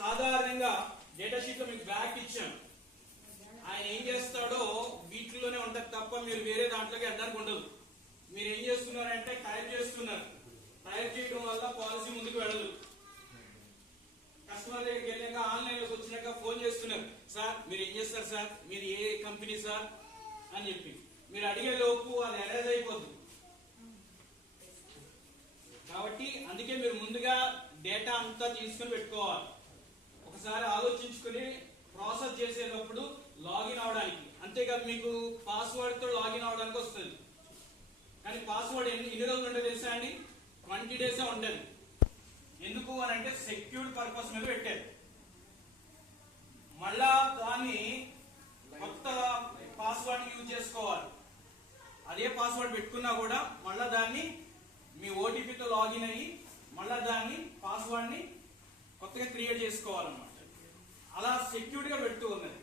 సాధారణంగా data sheet లో మీకు బ్యాక్ ఇచ్చాను. ఆయన ఏం చేస్తాడో వీటిలోనే ఉంటది తప్ప మీరు వేరే దాంట్లోకి వెళ్ళడానికి ఉండదు. మీరు ఏం చేస్తున్నారంటే టైప్ చేస్తున్నారు. టైప్ చేయడం వల్ల పాలసీ ముందుకు వెళ్ళదు. కస్టమర్ దగ్గరికి వెళ్ళాక ఆన్లైన్ లోకి వచ్చినాక ఫోన్ చేస్తున్నారు, సార్ మీరు ఏం చేస్తారు సార్, మీరు ఏ కంపెనీ సార్ అని చెప్పి మీరు అడిగే లోపు అది ఎరేజ్ అయిపోద్ది. కాబట్టి అందుకే మీరు ముందుగా డేటా అంతా తీసుకుని పెట్టుకోవాలి. ఒకసారి ఆలోచించుకుని ప్రాసెస్ చేసేటప్పుడు లాగిన్ అవడానికి, అంతేకాదు మీకు పాస్వర్డ్ తో లాగిన్ అవడానికి వస్తుంది. కానీ పాస్వర్డ్ ఎన్ని రోజులు ఉంటే తెలుసా అండి? 20 days ఉండదు. ఎందుకు అని అంటే సెక్యూర్డ్ పర్పస్ మీద పెట్టారు. మళ్ళా దాన్ని కొత్త పాస్వర్డ్ యూజ్ చేసుకోవాలి. అదే పాస్వర్డ్ పెట్టుకున్నా కూడా మళ్ళా దాన్ని మీ ఓటీపీతో లాగిన్ అయ్యి మళ్ళా దాన్ని పాస్వర్డ్ ని కొత్తగా క్రియేట్ చేసుకోవాలన్నమాట. అలా సెక్యూర్డ్ గా పెడుతూ ఉన్నది.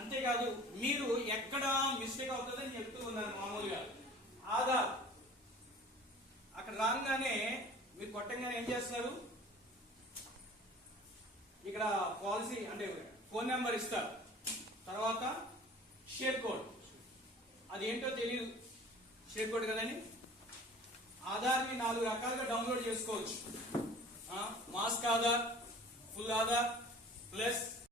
అంతేకాదు మీరు ఎక్కడ మిస్టేక్ అవుతుందని చెప్తూ ఉన్నారు. మామూలుగా ఆధార్ అక్కడ రాగానే మీరు కొట్టంగానే ఏం చేస్తున్నారు, ఇక్కడ పాలసీ అంటే ఫోన్ నెంబర్ ఇస్తారు, తర్వాత షేర్ కోడ్. అదేంటో తెలియదు, షేర్ కోడ్ కదండి. ఆధార్ని 4 రకాలుగా డౌన్లోడ్ చేసుకోవచ్చు. Mask Aadhaar, full Aadhaar, plus